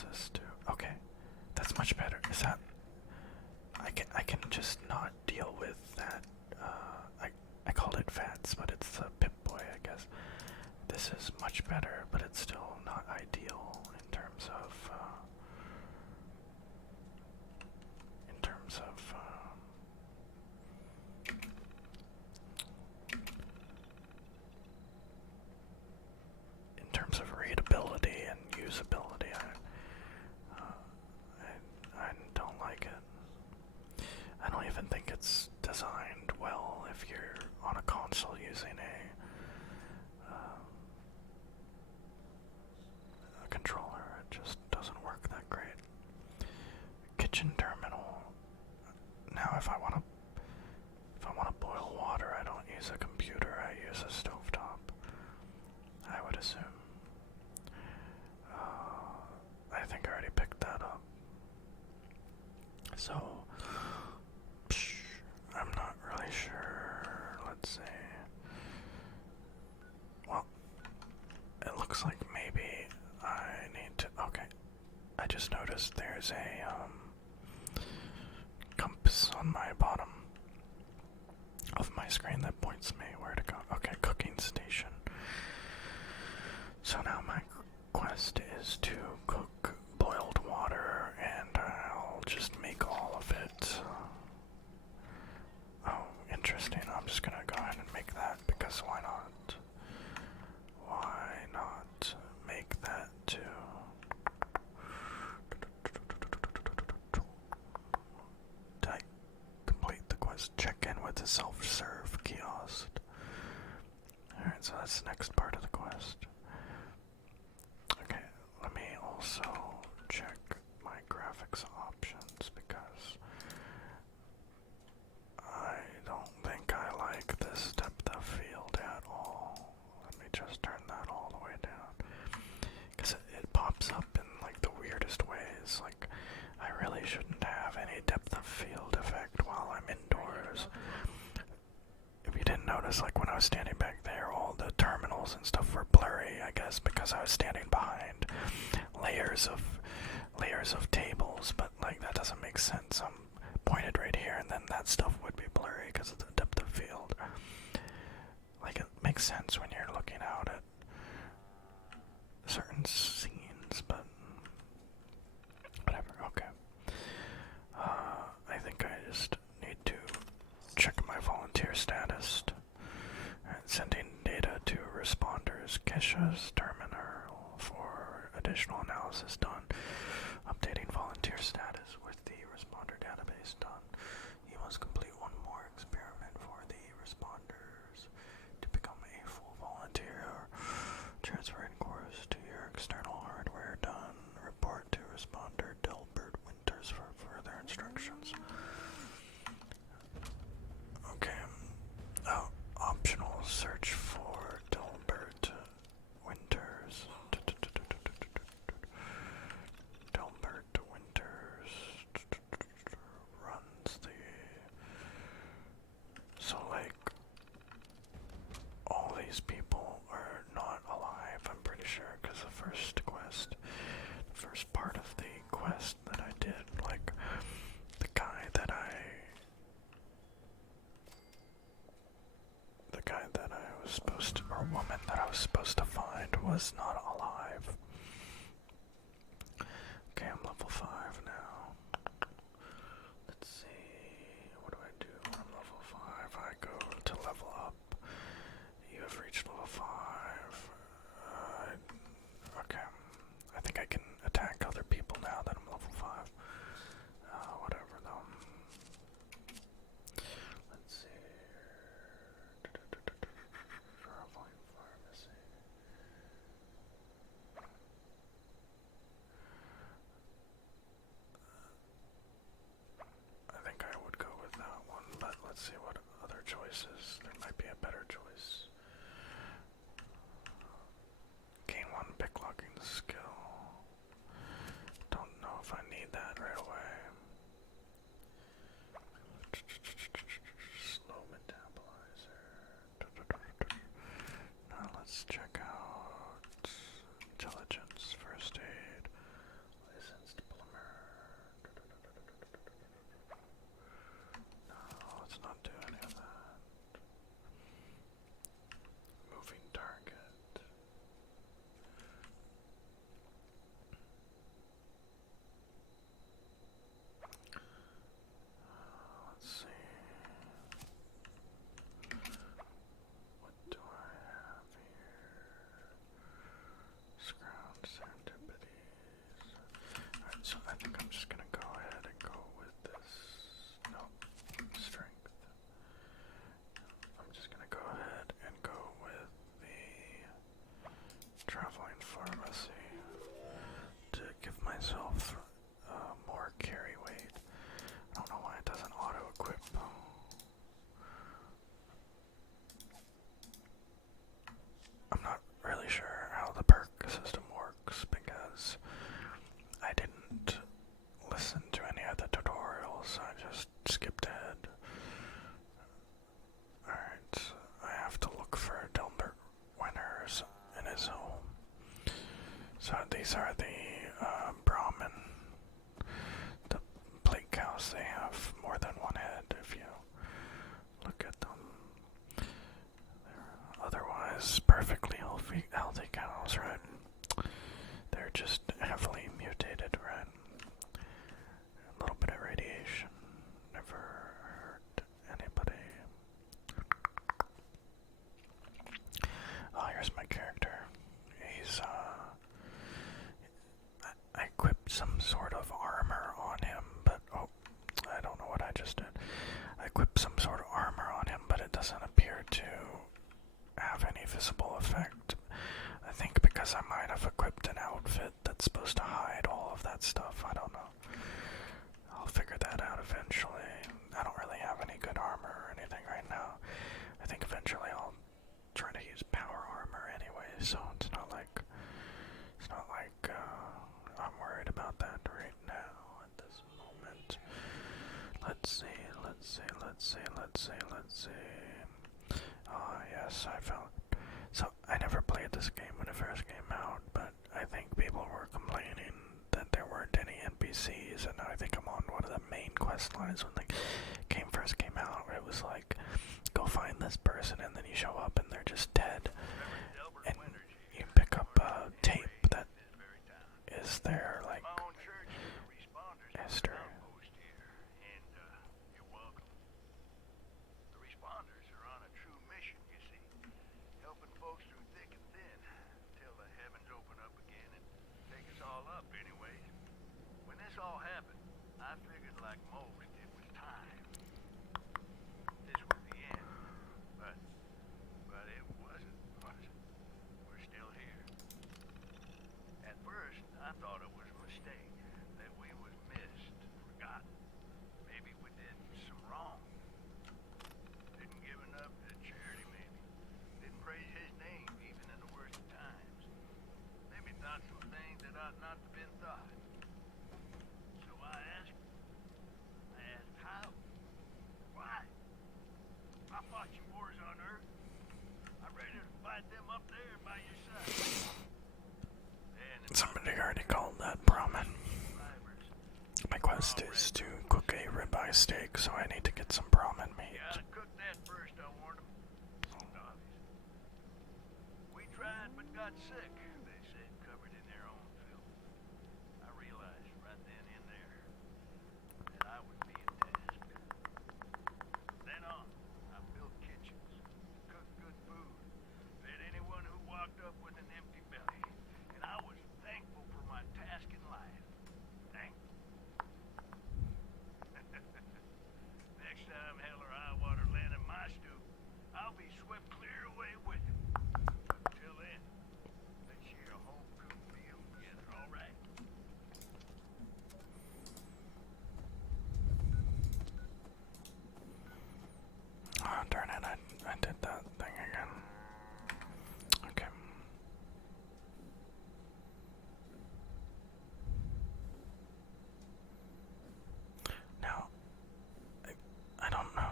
does this do? Okay, that's much better. Is that? I can just not deal with that. I called it Fats, but it's the Pip-Boy, I guess. This is much better, but it's still not ideal in terms of readability and usability. I don't like it. I don't even think it's designed well if you're on a console using a controller. It just doesn't work that great. Kitchen terminal. Now, if I want to boil water, I don't use a computer. I use a stovetop. I would assume. I think I already picked that up. So, I'm not really sure. Let's see. Well, it looks like maybe I need to. Okay, I just noticed there's a compass on my bottom of my screen that points me where to go. Okay, cooking station. So now my quest is to cook boiled water, and I'll just make all of it. Oh, interesting. I'm just gonna go ahead and make that, because why not? Why not make that too? Did I complete the quest? Check in with the self-serve kiosk. Alright, so that's the next part of the quest. Okay, let me also check my graphics options, because I don't think I like this depth of field at all. Let me just turn that all the way down, because it pops up in like the weirdest ways. Like, I really shouldn't have any depth of field effect while I'm indoors. If you didn't notice, like when I was standing back there, all the terminals and stuff were blurry, I guess because I was standing behind layers of tables, but like that doesn't make sense. I'm pointed right here, and then that stuff would be blurry because of the depth of field. Like, it makes sense when you're looking out at certain scenes, but whatever. Okay. I think I just need to check my volunteer status. Sending data to responders. Kesha's terminal for additional analysis done. Updating volunteer status with the responder database done. You must complete one more experiment for the responders to become a full volunteer. Transferring course to your external hardware done. Report to responder Delbert Winters for further instructions. Okay. Oh, optional search for Delbert Winters. Delbert Winters runs the. So, like, all these people are not alive, I'm pretty sure, because the first part of the quest that I did, like, the guy that I was supposed to, or woman that I was supposed to find was not alive. Okay, I'm level 5 now. Let's see, what do I do when I'm level 5? I go to level up. You have reached level 5. Okay, I think I can attack other people now that I'm level 5. Whatever though. Let's see. Volume pharmacy. invisible effect. I think because I might have equipped an outfit that's supposed to hide all of that stuff. I don't know. I'll figure that out eventually. I don't really have any good armor or anything right now. I think eventually I'll try to use power armor anyway, so it's not like I'm worried about that right now at this moment. Let's see. Ah, yes, I found. So I never played this game when it first came out, but I think people were complaining that there weren't any NPCs, and I think I'm on one of the main quest lines when the game first came out, where it was like, go find this person, and then you show up and they're just dead, and you pick up a tape that is their, like, history. All happened, I figured like most it was time. This was the end. But it wasn't, was it? We're still here. At first, I thought it was a mistake, that we was missed, forgotten. Maybe we did some wrong. Didn't give enough to charity, maybe. Didn't praise his name, even in the worst of times. Maybe thought some things that ought not to have been thought. I asked how? Why? I fought you wars on Earth. I'm ready to fight them up there by your side. Somebody already called that ramen. My quest is to cook a ribeye steak, so I need to get some ramen meat. Yeah, cook that first, I warned them. We tried but got sick, they said, covered in their own filth. I realized right then and there that I would be a task. Then on, I built kitchens, cooked good food, fed anyone who walked up with an empty belly, and I was thankful for my task in life. Thankful. Next time hell or high water land in my stew, I'll be swept clear away with it. But until then, let's share a home cooked meal together, all right? Oh, darn it, I did that thing again. Okay. Now, I don't know.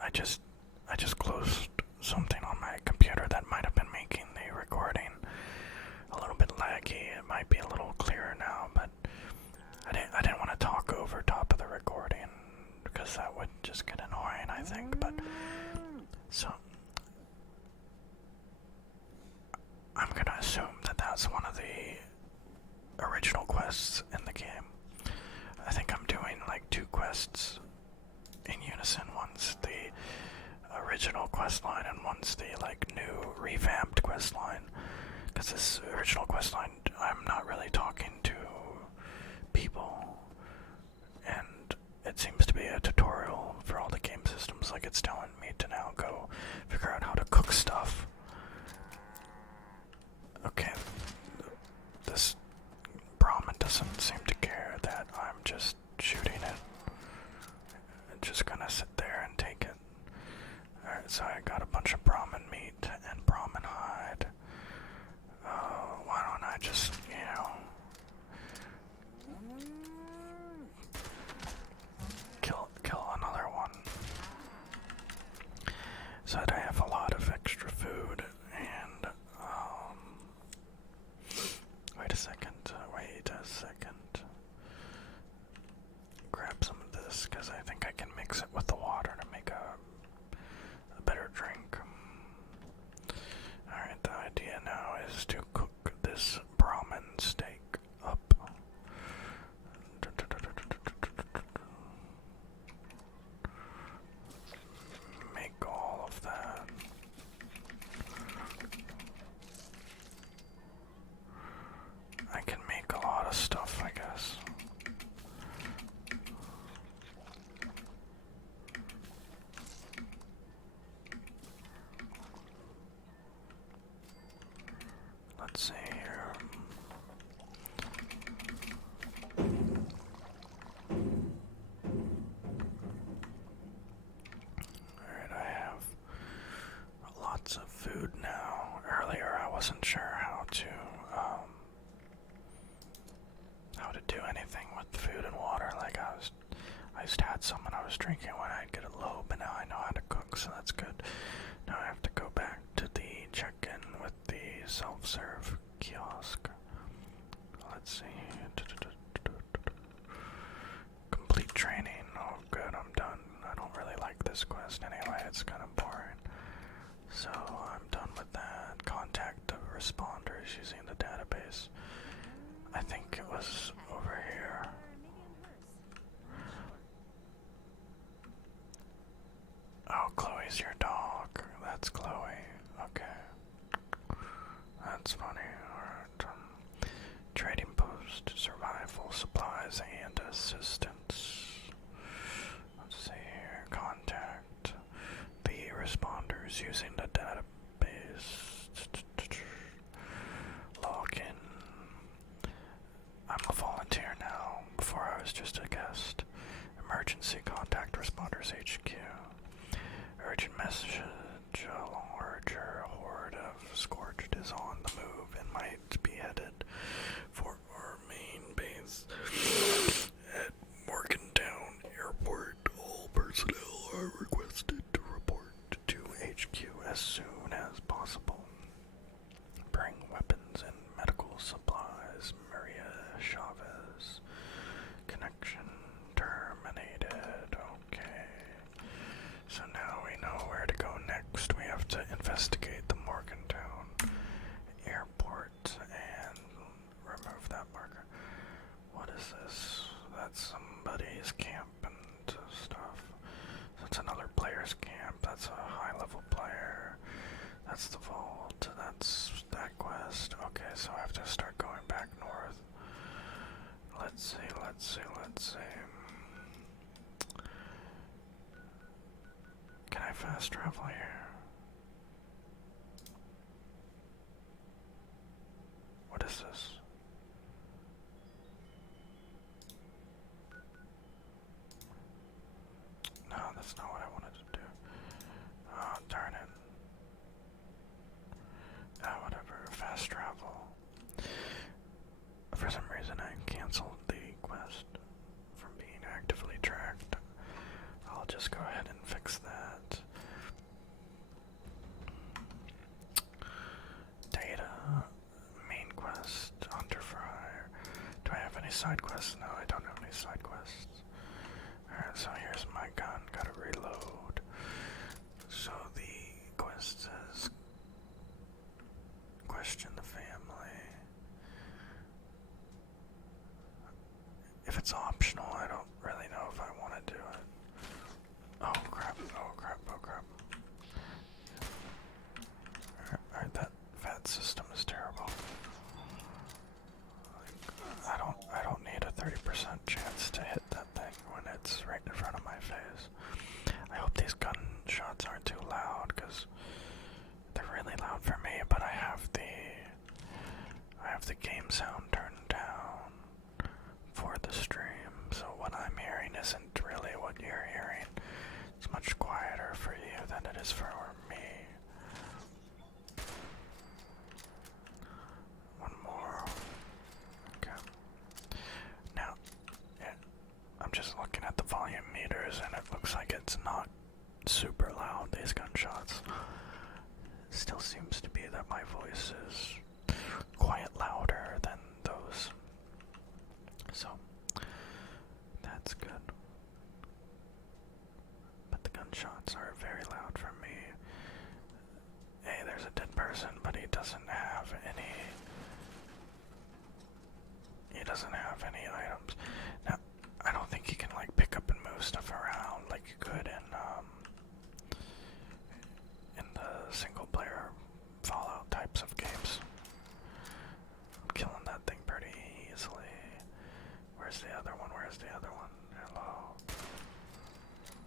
I just closed something on my computer that might have been making the recording a little bit laggy. It might be a little clearer now, but I didn't want to talk over top of the recording because that would just get annoying, I think. But so I'm gonna assume that that's one of the original quests in the game. I think I'm doing like two quests in unison. One's the original quest line and one's the like new revamped quest line. Because this original quest line, I'm not really talking to people, and it seems to be a tutorial for all the game systems. Like, it's telling me to now go figure out how to cook stuff. Okay, this Brahmin doesn't seem to care that I'm just shooting it. I'm just gonna sit there and take it. Alright, so I got a bunch of Brahmin meat and Brahmin hide. Why don't I just, kill another one, so that I have a lot of extra food. And wait a second. Grab some of this because I think I can mix it with the water to make a better drink. food and water. Like I just had some when I was drinking when I'd get a low, but now I know how to cook, so that's good. Now I have to go back to the check-in with the self-serve kiosk. Let's see. Complete training. Oh, good, I'm done. I don't really like this quest anyway, it's kind of boring. So, I'm done with that. Contact the responders using the database. I think it was over here. Oh, Chloe's your dog. That's Chloe. Okay. That's funny. Alright. Trading post, survival, supplies, and assistance. Let's see here. Contact the responders using the database. Log in. I'm a volunteer now. Before I was just a guest. Emergency contact responders HQ. Urgent message. A larger horde of Scorched is on the move and might be headed for our main base at Morgantown Airport. All personnel are requested to report to HQ as soon as possible. Bring weapons and medical supplies. Maria Chavez. Connection terminated. Okay. So now we know where to go next. We have to investigate the Morgantown Airport and remove that marker. What is this? That's somebody's camp and stuff. That's another player's camp. That's a high-level player. That's the vault. That's that quest. Okay, so I have to start going back north. Let's see. Can I fast travel here? What is this? No, that's not what I wanted to do. Oh, darn it. Ah, whatever. Fast travel. For some reason I canceled the quest from being actively tracked. I'll just go ahead and fix that. Data. Main quest. Hunter for hire. Do I have any side quests? No, I don't have any side quests. Alright, so here's my gun. Gotta reload. So the quest says question the family. If it's optional, I don't really know if I want to do it. Oh crap, Alright, that VAT system is terrible. I don't need a 30% chance to hit that thing when it's right in front of my face. I hope these gunshots aren't too loud, because they're really loud for me, but I have the game sound turned down for the stream, so what I'm hearing isn't really what you're hearing. It's much quieter for you than it is for me. One more. Okay. Now, I'm just looking at the volume meters and it looks like it's not super loud, these gunshots. Still seems to be that my voice is quite louder than those. So, that's good. But the gunshots are very loud for me. Hey, there's a dead person, but he doesn't have any items. Now, I don't think you can like pick up and move stuff around like you could in the single player Fallout types of games. I'm killing that thing pretty easily. Where's the other one? Hello.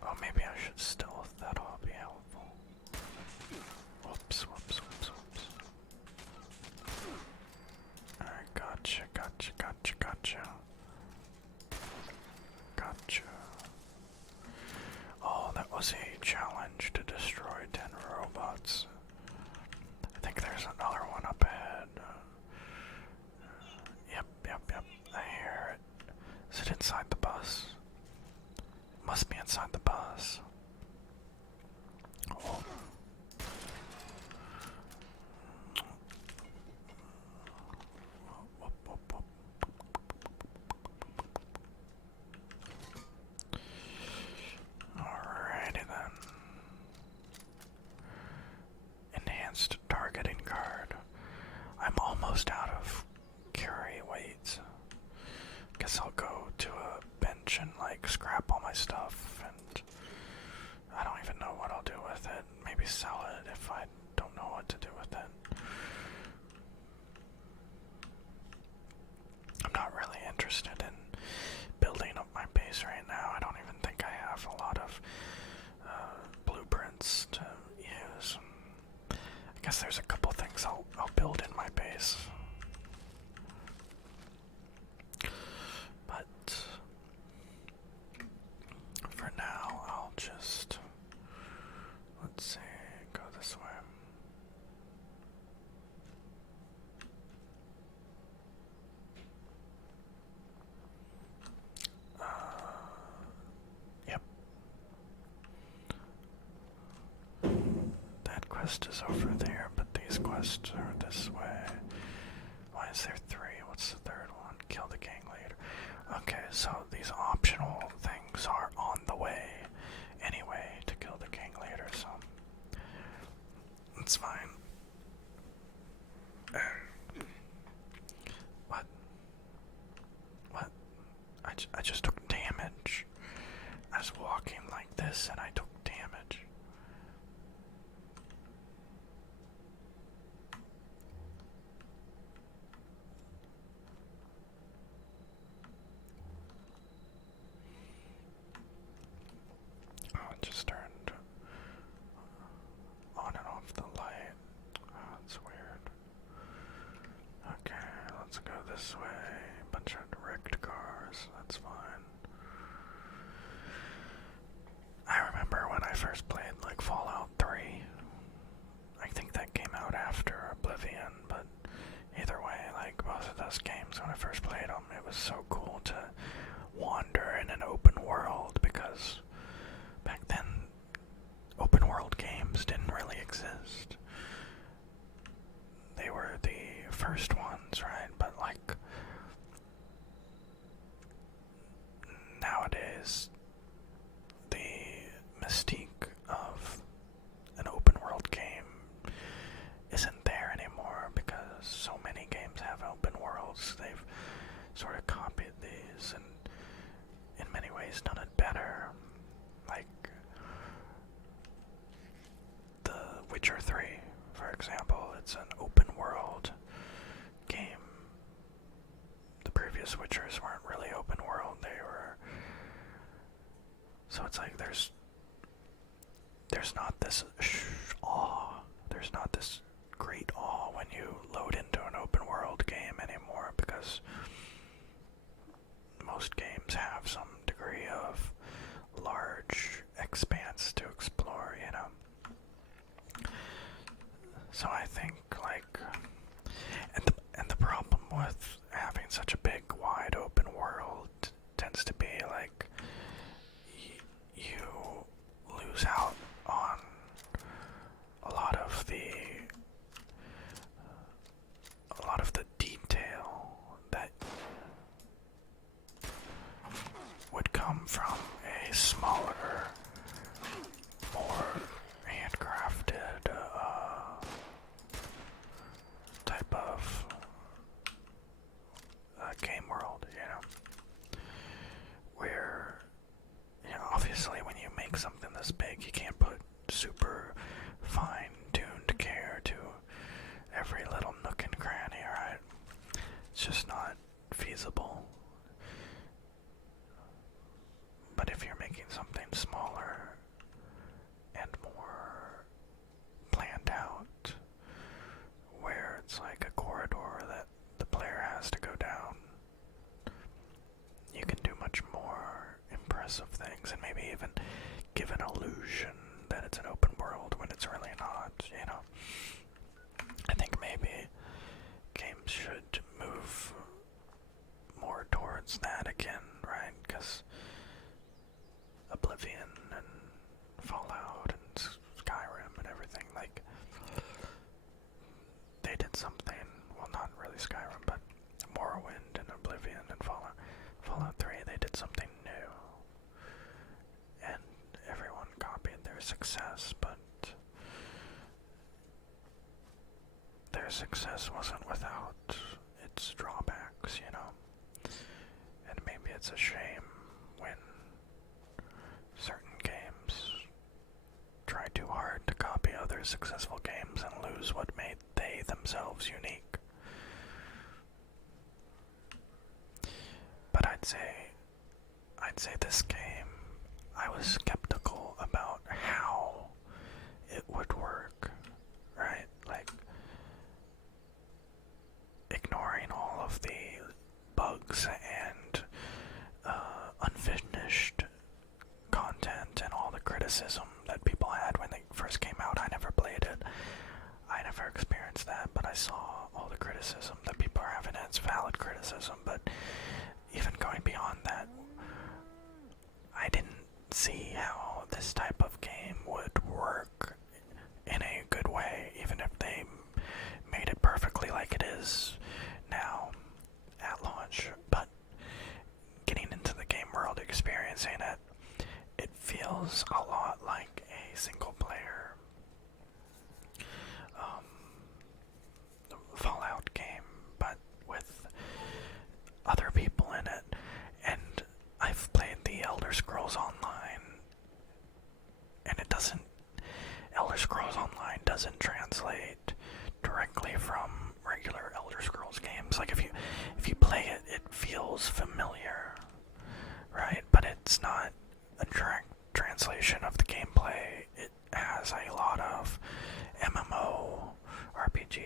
Oh, maybe I should stealth. That'll be helpful. Whoops. Alright, gotcha. Oh, that was a challenge to destroy 10 robots. I think there's another one up ahead. Yep. I hear it. Is it inside the bus. It must be inside the bus. Oh. Whoop, whoop, whoop. Alrighty then. Enhanced targeting card. I'm almost out of carry weight. Guess I'll go to a bench and like scrap all my stuff, and I don't even know what I'll do with it. Maybe sell it if I don't know what to do with it. I'm not really interested in building up my base right now. I don't even think I have a lot of blueprints to use. I guess there's a couple things I'll build in my base. But for now, I'll just, let's see, go this way. Yep. That quest is over there, but these quests are this way. Why is there 3? What's the third one? Kill the gang leader. Okay, so these optional things are on the way anyway to kill the gang leader, so it's fine. What? What? I just took damage. I was walking like this and I took damage. Oh, it just turned on and off the light. Oh, that's weird. Okay, let's go this way. Bunch of wrecked cars. That's fine. I remember when I first played like Fallout 3. I think that came out after Oblivion, but either way, like both of those games, when I first played them, it was so cool to wander in an open world, because back then open world games didn't really exist. They were the first ones, right? But like nowadays, the mystique of an open world game isn't there anymore, because so many games have open worlds. They've sort of copied these and in many ways done it better. Like The Witcher 3, for example, it's an open world game. The previous Witchers weren't really open world, they were... So it's like there's not this awe, there's not this great awe when you load into an open world game anymore, because most games have some degree of large expanse to explore, you know. So I think like, and the problem with having such a big, wide open world tends to be like you lose out on a lot of the detail that would come from a smaller, more handcrafted type of game world, you know, where, you know, obviously when you make something this big, you can't put super fine-tuned care to every little nook and cranny, right? It's just not feasible. But if you're making something smaller and more planned out, where it's like a corridor that the player has to go down, you can do much more impressive things, and maybe even give an illusion that it's an open world when it's really not, you know. I think maybe games should move more towards that again, right? success, but their success wasn't without its drawbacks, you know? And maybe it's a shame when certain games try too hard to copy other successful games and lose what made they themselves unique. But I'd say this game, I was skeptical about how it would work, right? Like, ignoring all of the bugs and unfinished content and all the criticism that people had when they first came out. I never played it. I never experienced that, but I saw all the criticism that people are having, and it's valid criticism, but even going beyond that, I didn't see how this type of game would work in a good way, even if they made it perfectly like it is now at launch. But getting into the game world, experiencing it, it feels a lot like a single player Fallout game, but with other people in it. And I've played the Elder Scrolls Online, and Elder Scrolls Online doesn't translate directly from regular Elder Scrolls games. Like, if you play it, it feels familiar, right? But it's not a direct translation of the gameplay. It has a lot of MMO, RPG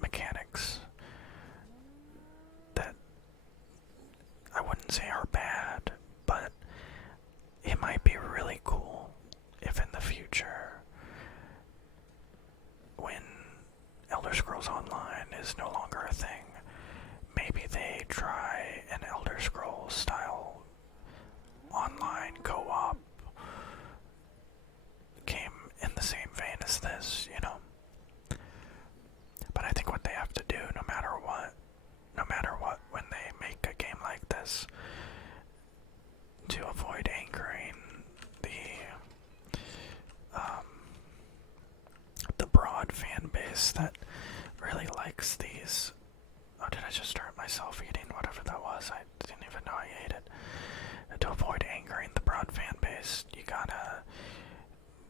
mechanics that I wouldn't say are bad, but it might be really cool if in the future, when Elder Scrolls Online is no longer a thing, maybe they try an Elder Scrolls style online co-op game in the same vein as this, you know? But I think what they have to do, no matter what, when they make a game like this, to avoid angering the broad fan base that really likes these. Oh, did I just hurt myself eating whatever that was? I didn't even know I ate it. To avoid angering the broad fan base, you gotta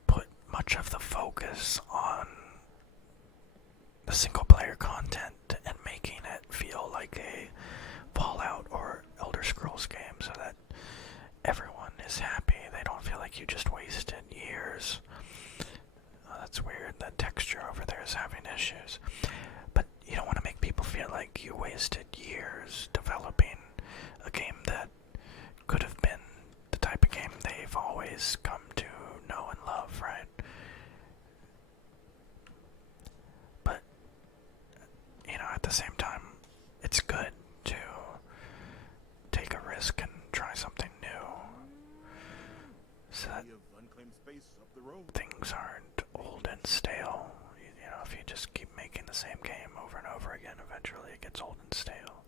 put much of the focus on the single player content and making it feel like a Fallout or Elder Scrolls game, so that everyone is happy. They don't feel like you just wasted years. Oh, that's weird. That texture over there is having issues. But you don't want to make people feel like you wasted years developing a game that could have been the type of game they've always come to know and love, right? But, you know, at the same time, it's good to take a risk and try something new, so that things aren't old and stale. You know, if you just keep making the same game over and over again, eventually it gets old and stale.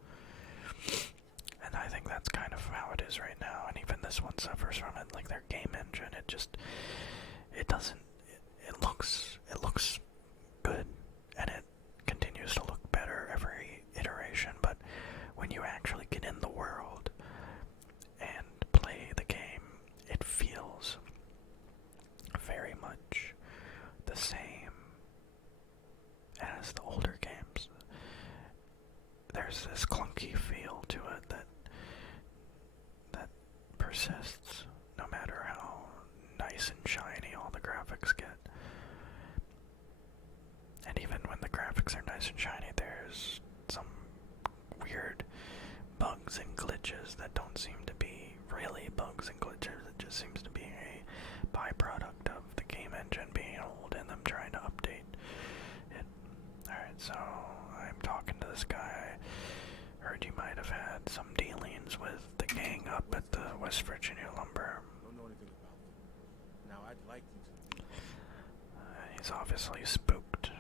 And I think that's kind of how it is right now, and even this one suffers from it. Like, their game engine, it looks good, and it continues to look better every iteration, but when you actually get in the world and play the game, it feels very much the same as the older games. There's this clunky feel to it that persists no matter how nice and shiny all the graphics get. And even when the graphics are nice and shiny, there's some weird bugs and glitches that don't seem to be really bugs and glitches. It just seems to be a byproduct of the game engine being old and them trying to update it. Alright, so I'm talking to this guy. Heard you might have had some dealings with the gang up at the West Virginia lumber. Don't know anything about them. Now I'd like you to. He's obviously spooked.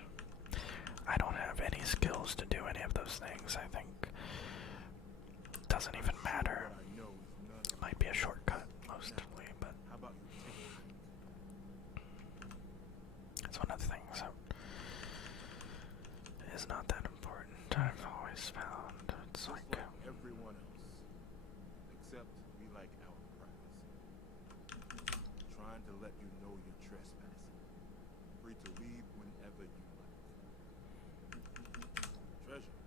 I don't have any skills to do any of those things. I think it doesn't even matter. It might be a shortcut, mostly, but How about you take it? is not that important. I've always found it's Just like like everyone else. Except we like our privacy. Trying to let you know you're trespassing. Free to leave whenever you like. Treasure.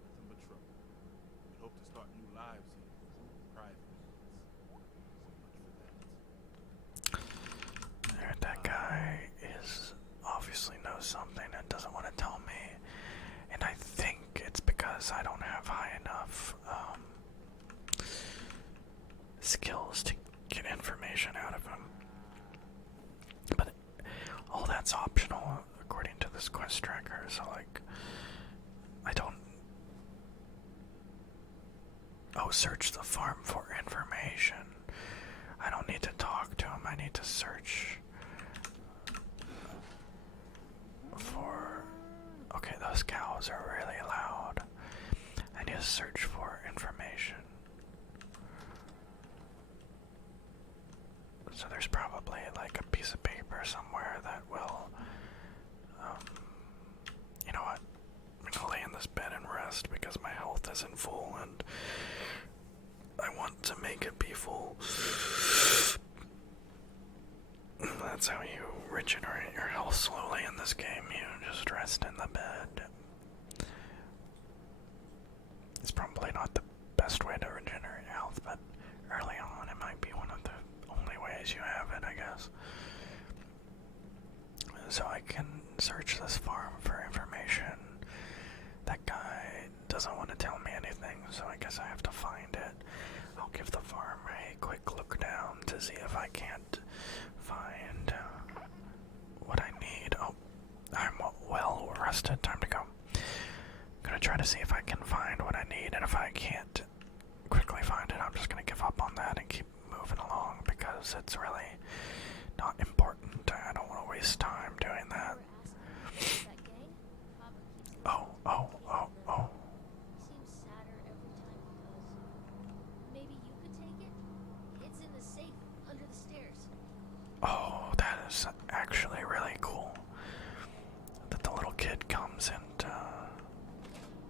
Nothing but trouble. We hope to start new lives here through private means. So much for that. that guy is obviously knows something and doesn't want to tell me. And I think it's because I don't have high enough skills to get information out of him. But all that's optional according to this quest tracker, so like I don't. Oh, search the farm for information. I don't need to talk to him, I need to search for. Okay, those cows are really loud. I need to search for information. So there's probably like a piece of paper somewhere that will, you know what? I'm gonna lay in this bed and rest because my health isn't full and I want to make it be full. That's how you regenerate your health slowly in this game. You just rest in the bed. It's probably not the best way to regenerate health, but early on it might be one of the only ways you have it, I guess. So I can search this farm for information. That guy doesn't want to tell me anything, so I guess I have to find it. I'll give the farm a quick look down to see if I can't find what I need. Oh, I'm well rested. Time to go. I'm gonna try to see if I can find what I need, and if I can't quickly find it, I'm just gonna give up on that and keep moving along because it's really not important. I don't want to waste time doing that. Oh. Seems sadder every time he goes. Maybe you could take it? It's in the safe under the stairs. Oh, that is actually really cool. That the little kid comes and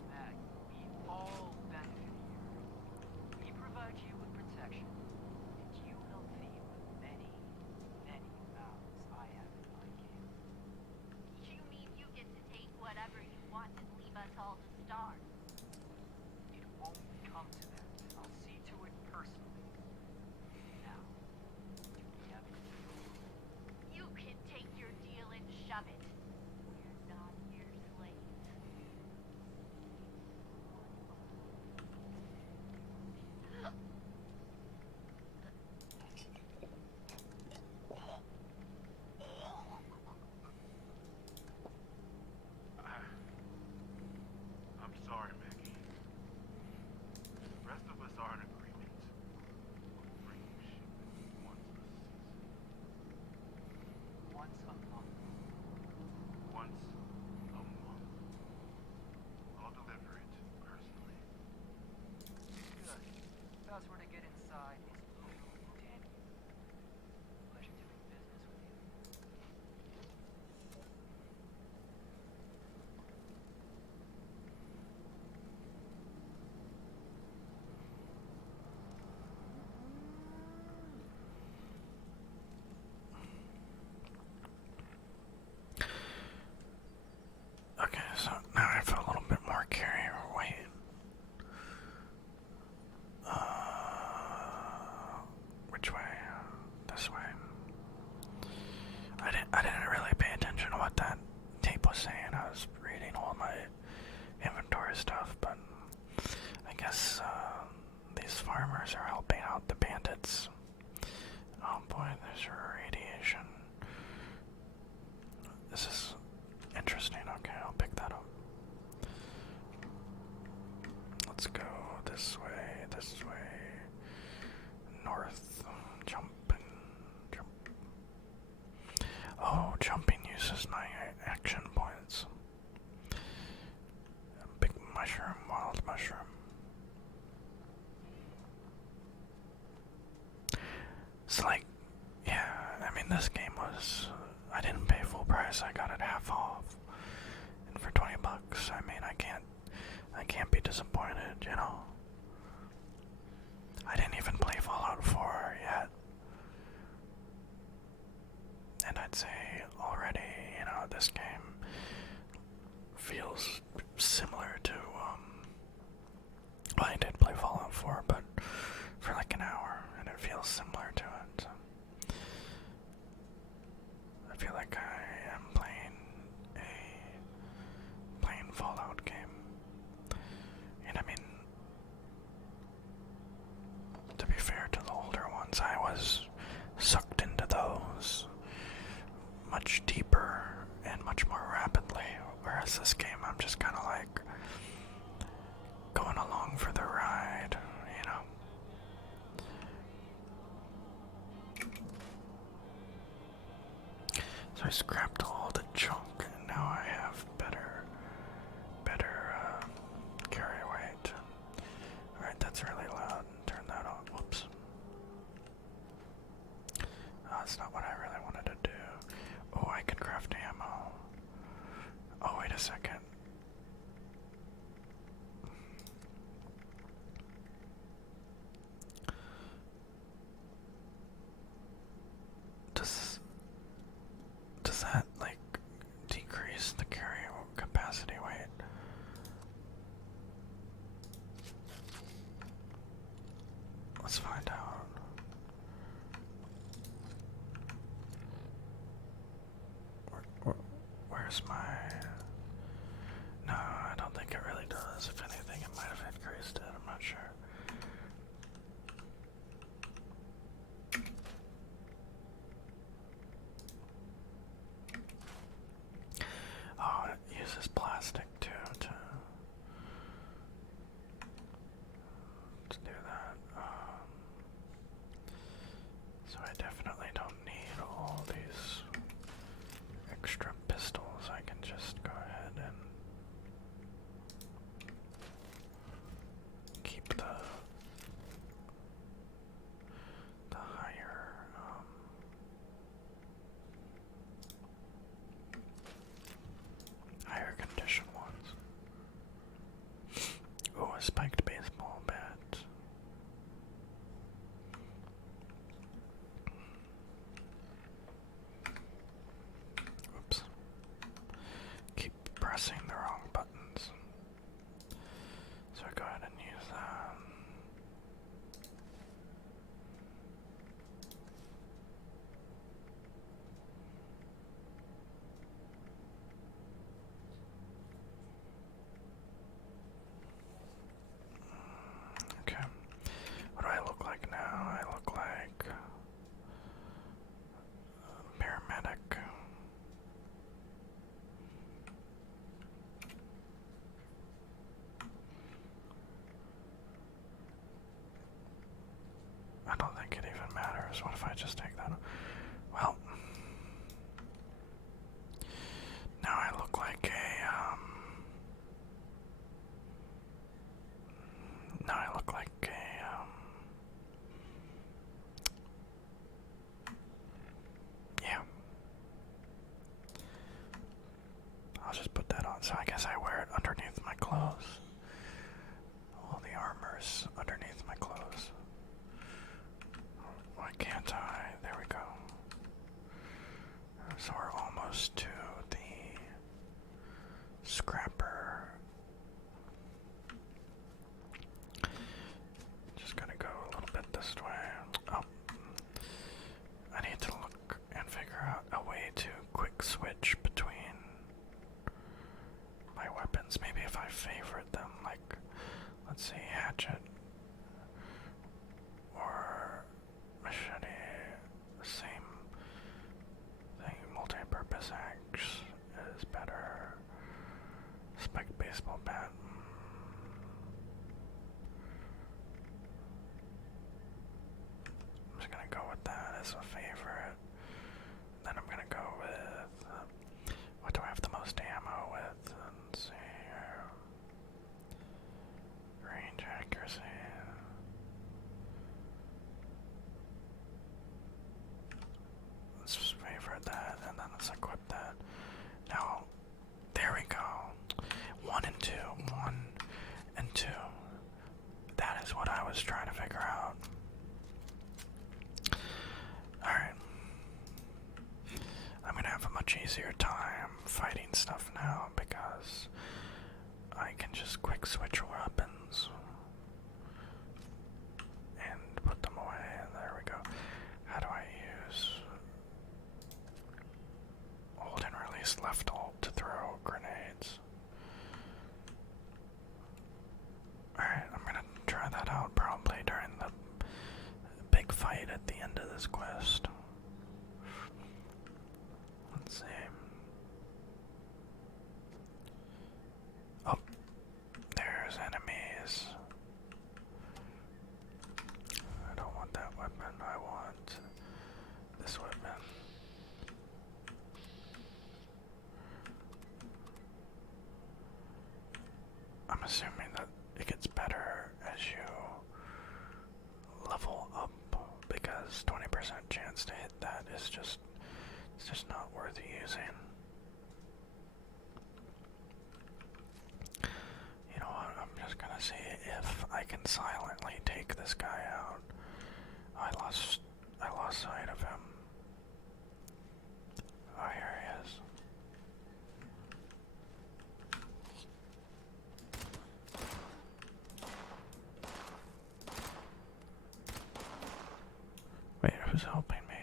Mac, we all benefit here. We provide you with protection, and you help feed the many, many mouths I have in my care. You mean you get to take whatever you want and leave us all to starve? It won't come to that. I'll see to it personally. Now, do we have a deal? You can take your deal and shove it. We're not your slaves. I'm sorry, Maggie. The rest of us are in agreement. We'll bring you shipment once a season. Once a month. Once a month. I'll deliver it personally. Good. Password to get inside is Lulu Daniel. Pleasure doing business with you. okay, so now I feel a little bit more carrier. Wait. Which way? This way. I didn't really pay attention to what that tape was saying. I was reading all my inventory stuff, but I guess these farmers are helping out the bandits. Oh boy, there's radiation. This is interesting. Okay, I'll pick that up. Let's go this way. North. Jump. Oh, jumping uses my action points. Big mushroom, wild mushroom. It's like, yeah, I mean, this game was, I didn't pay full price, I got it half off. And for $20 $10. I mean, I can't be disappointed, you know. I didn't even play Fallout 4 yet. And I'd say already, you know, this game feels similar to, well, I did play Fallout 4, but for like an hour, and it feels similar to it. So I feel like I am playing a plain Fallout game. And I mean, to be fair to the older ones, I was sucked into those much deeper and much more rapidly, whereas this game I'm just kind of like going along for the ride, you know. So I scrapped all the junk and now I have better carry weight. Alright, that's really loud. Turn that on. Whoops. Oh, that's not what I really wanted to do. Oh, I can craft ammo. Oh, wait a second. Does that, like, decrease the carry capacity weight? Let's find out. Where's my... No, I don't think it really does. If anything, it might have increased it. I'm not sure. Oh, it uses plastic too to do that. So I definitely don't need all these extra pistols. I can just go ahead and keep the higher condition ones. Oh, a spiked baseball bat. Oops. Keep pressing the wrong buttons. So I go ahead and use that. Okay. What do I look like now? I look like a paramedic. I don't think it even matters. What if I just take that? Well, now I look like now I look like yeah. I'll just put that on. So I guess I wear it underneath my clothes. All the armor's underneath my clothes. Why can't I? There we go. So we're almost to the scrapper. Just gotta go a little bit this way. Oh. I need to look and figure out a way to quick switch between my weapons. Maybe if I favorite them, like, let's see, hatchet or machete, same thing. Multi-purpose axe is better. Spiked baseball bat. I'm just gonna go with that as a favorite. Then I'm gonna go with what do I have the most ammo with? Let's see here. Range accuracy. Let's just favorite that and then let's equip that. Now, there we go. quick switch weapons and put them away. There we go. How do I use hold and release left alt to throw grenades? Alright, I'm gonna try that out probably during the big fight at the end of this quest. Let's see. Oh, there's enemies. I don't want that weapon, I want this weapon. I'm assuming that it gets better as you level up, because 20% chance to hit that is just, it's just not worth using. You know what, I'm just gonna see if I can silently take this guy out. I lost sight of him. Oh, here he is. Wait, who's helping me?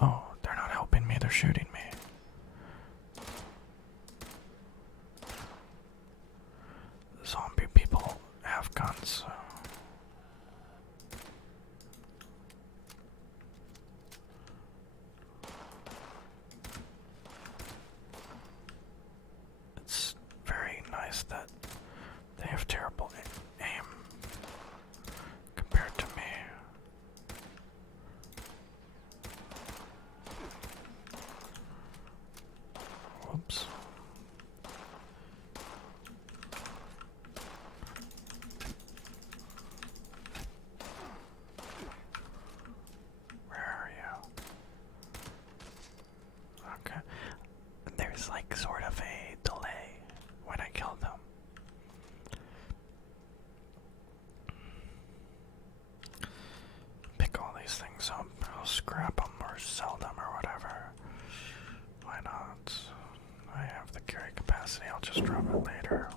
Oh, they're not helping me, they're shooting me. Zombie people have guns, so. It's very nice that they have terrible aim compared to me. Whoops. Where are you? Okay. There's like sort of a delay when I kill them. Pick all these things up. I'll scrap them or sell them or whatever. Why not? I have the carry capacity. I'll just drop it later.